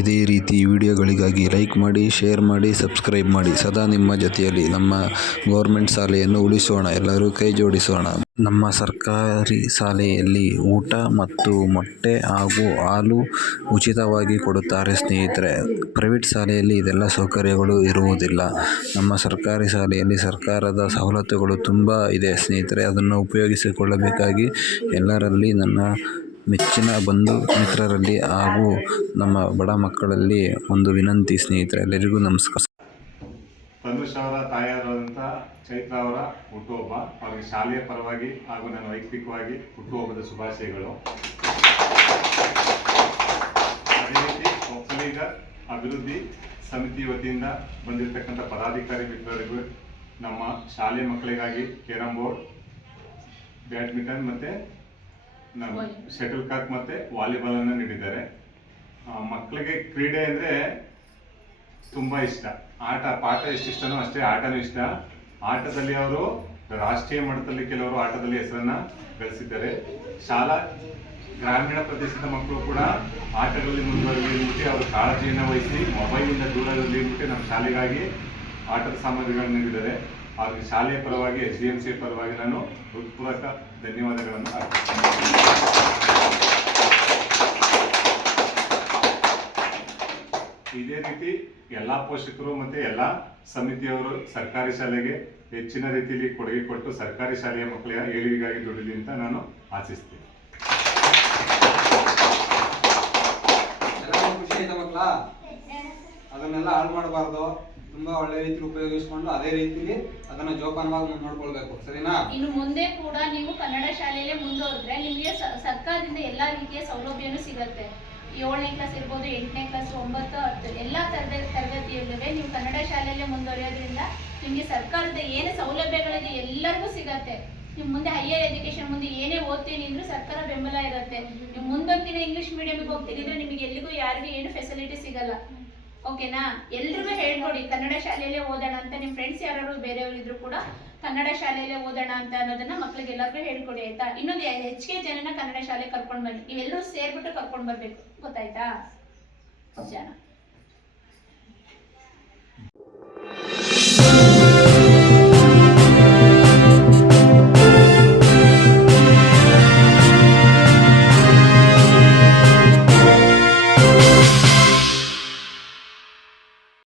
ಇದೇ ರೀತಿ ವಿಡಿಯೋಗಳಿಗಾಗಿ ಲೈಕ್ ಮಾಡಿ, ಶೇರ್ ಮಾಡಿ, ಸಬ್ಸ್ಕ್ರೈಬ್ ಮಾಡಿ. ಸದಾ ನಿಮ್ಮ ಜೊತೆಯಲ್ಲಿ ನಮ್ಮ ಗೌರ್ಮೆಂಟ್ ಶಾಲೆಯನ್ನು ಉಳಿಸೋಣ. ಎಲ್ಲರೂ ಕೈ ಜೋಡಿಸೋಣ. ನಮ್ಮ ಸರ್ಕಾರಿ ಶಾಲೆಯಲ್ಲಿ ಊಟ ಮತ್ತು ಮೊಟ್ಟೆ ಹಾಗೂ ಹಾಲು ಉಚಿತವಾಗಿ ಕೊಡುತ್ತಾರೆ ಸ್ನೇಹಿತರೆ. ಪ್ರೈವೇಟ್ ಶಾಲೆಯಲ್ಲಿ ಇದೆಲ್ಲ ಸೌಕರ್ಯಗಳು ಇರುವುದಿಲ್ಲ. ನಮ್ಮ ಸರ್ಕಾರಿ ಶಾಲೆಯಲ್ಲಿ ಸರ್ಕಾರದ ಸವಲತ್ತುಗಳು ತುಂಬ ಇದೆ ಸ್ನೇಹಿತರೆ. ಅದನ್ನು ಉಪಯೋಗಿಸಿಕೊಳ್ಳಬೇಕಾಗಿ ಎಲ್ಲರಲ್ಲಿ ನನ್ನ ಮೆಚ್ಚಿನ ಬಂಧು ಮಿತ್ರರಲ್ಲಿ ಹಾಗೂ ನಮ್ಮ ಬಡ ಮಕ್ಕಳಲ್ಲಿ ಒಂದು ವಿನಂತಿ ಸ್ನೇಹಿತರೆ, ಎಲ್ಲರಿಗೂ ನಮಸ್ಕಾರ. ತನುಷ್ ಅವರ ಚೈತ್ರ ಅವರ ಹುಟ್ಟುಹಬ್ಬ, ಅವರಿಗೆ ಶಾಲೆಯ ಪರವಾಗಿ ಹಾಗೂ ನನ್ನ ವೈಯಕ್ತಿಕವಾಗಿ ಹುಟ್ಟುಹಬ್ಬದ ಶುಭಾಶಯಗಳು. ಅದೇ ರೀತಿ ಒಕ್ಕಲಿಗ ಅಭಿವೃದ್ಧಿ ಸಮಿತಿ ವತಿಯಿಂದ ಬಂದಿರತಕ್ಕಂಥ ಪದಾಧಿಕಾರಿ ಮಿತ್ರರಿಗೂ, ನಮ್ಮ ಶಾಲೆ ಮಕ್ಕಳಿಗಾಗಿ ಕೇರಂ ಬೋರ್ಡ್, ಬ್ಯಾಡ್ಮಿಂಟನ್ ಮತ್ತು ನಮ್ಮ ಶಟಲ್ ಕಾಕ್ ಮತ್ತು ವಾಲಿಬಾಲನ್ನು ನೀಡಿದ್ದಾರೆ. ಮಕ್ಕಳಿಗೆ ಕ್ರೀಡೆ ಅಂದರೆ ತುಂಬಾ ಇಷ್ಟ. ಆಟ ಪಾಠ ಎಷ್ಟು ಇಷ್ಟನೋ ಅಷ್ಟೇ ಆಟನೂ ಇಷ್ಟ. ಆಟದಲ್ಲಿ ಅವರು ರಾಷ್ಟ್ರೀಯ ಮಟ್ಟದಲ್ಲಿ ಕೆಲವರು ಆಟದಲ್ಲಿ ಹೆಸರನ್ನ ಗಳಿಸಿದ್ದಾರೆ. ಶಾಲಾ ಗ್ರಾಮೀಣ ಪ್ರದೇಶದ ಮಕ್ಕಳು ಕೂಡ ಆಟಗಳಲ್ಲಿ ಮುಂದುವರಿಲಿ ಅಂದ್ಬಿಟ್ಟು ಅವರು ಕಾಳಜಿಯನ್ನು ವಹಿಸಿ ಮೊಬೈಲಿಂದ ದೂರದಲ್ಲಿ ಅಂದ್ಬಿಟ್ಟು ನಮ್ಮ ಶಾಲೆಗಾಗಿ ಆಟದ ಸಾಮಗ್ರಿಗಳನ್ನು ನೀಡಿದ್ದಾರೆ. ಅವ್ರಿಗೆ ಶಾಲೆಯ ಪರವಾಗಿ ಎಸ್ ಡಿ ಎಂ ಸಿ ಪರವಾಗಿ ನಾನು ಹೃತ್ಪೂರ್ವಕ ಧನ್ಯವಾದಗಳನ್ನು ಇದೇ ರೀತಿ ಎಲ್ಲ ಪೋಷಕರು ಮತ್ತೆ ಎಲ್ಲ ಸಮಿತಿಯವರು ಸರ್ಕಾರಿ ಶಾಲೆಗೆ ಹೆಚ್ಚಿನ ರೀತಿಯಲ್ಲಿ ಕೊಡುಗೆ ಕೊಟ್ಟು ಸರ್ಕಾರಿ ಶಾಲೆಯ ಮಕ್ಕಳ ಏಳಿಗೆಗಾಗಿ ದುಡಿಲಿ ಅಂತ ನಾನು ಆಶಿಸ್ತೀನಿ. ಅದನ್ನೆಲ್ಲ ಹಾಳು ಮಾಡಬಾರ್ದು. ತುಂಬಾ ಒಳ್ಳೆ ರೀತಿ ಉಪಯೋಗಿಸಿಕೊಂಡು ಅದೇ ರೀತಿಲಿ ಅದನ್ನ ಜೋಪಾನವಾಗಿ ಮುಂದೆ ನೋಡ್ಕೊಳ್ಬೇಕು ಸರಿನಾ? ಇನ್ನು ಮುಂದೆ ಕೂಡ ನೀವು ಕನ್ನಡ ಶಾಲೆಯಲ್ಲೇ ಮುಂದುವರೆದ್ರೆ ನಿಮಗೆ ಸರ್ಕಾರದಿಂದ ಎಲ್ಲಾ ರೀತಿಯ ಸೌಲಭ್ಯನೂ ಸಿಗತ್ತೆ. ಏಳನೇ ಕ್ಲಾಸ್ ಇರ್ಬೋದು ಎಂಟನೇ ಕ್ಲಾಸ್ ಒಂಬತ್ತು ಹತ್ತು ಎಲ್ಲಾ ತರಗತಿ ತರಗತಿಯಲ್ಲೂ ನೀವು ಕನ್ನಡ ಶಾಲೆಯಲ್ಲೇ ಮುಂದುವರಿಯೋದ್ರಿಂದ ನಿಮಗೆ ಸರ್ಕಾರದ ಏನು ಸೌಲಭ್ಯಗಳಿದೆ ಎಲ್ಲರಿಗೂ ಸಿಗತ್ತೆ. ನೀವು ಮುಂದೆ ಹೈಯರ್ ಎಜುಕೇಶನ್ ಮುಂದೆ ಏನೇ ಓದ್ತೀನಿ ಅಂದ್ರೂ ಸರ್ಕಾರ ಬೆಂಬಲ ಇರುತ್ತೆ. ನೀವು ಮುಂದೊಂದಿನ ದಿನ ಇಂಗ್ಲಿಷ್ ಮೀಡಿಯಂಗೆ ಹೋಗ್ತೀನಿ ಅಂದ್ರೆ ನಿಮಗೆ ಎಲ್ಲಿಗೂ ಯಾರಿಗೂ ಏನು ಫೆಸಿಲಿಟಿ ಸಿಗಲ್ಲ. ಓಕೆನಾ? ಎಲ್ರಿಗೂ ಹೇಳ್ಕೊಡಿ, ಕನ್ನಡ ಶಾಲೆಯಲ್ಲೇ ಓದೋಣ ಅಂತ ನಿಮ್ಮ ಫ್ರೆಂಡ್ಸ್ ಯಾರು ಬೇರೆಯವರು ಇದ್ರು ಕೂಡ ಕನ್ನಡ ಶಾಲೆಯಲ್ಲೇ ಓದೋಣ ಅಂತ ಅನ್ನೋದನ್ನ ಮಕ್ಳಿಗೆ ಎಲ್ಲರಿಗೂ ಹೇಳ್ಕೊಡಿ, ಆಯ್ತಾ? ಇನ್ನೊಂದು ಹೆಚ್ಚಿಗೆ ಜನನ ಕನ್ನಡ ಶಾಲೆ ಕರ್ಕೊಂಡು ಬನ್ನಿ. ನೀವೆಲ್ಲರೂ ಸೇರ್ಬಿಟ್ಟು ಕರ್ಕೊಂಡು ಬರ್ಬೇಕು. ಗೊತ್ತಾಯ್ತಾ? ಜನ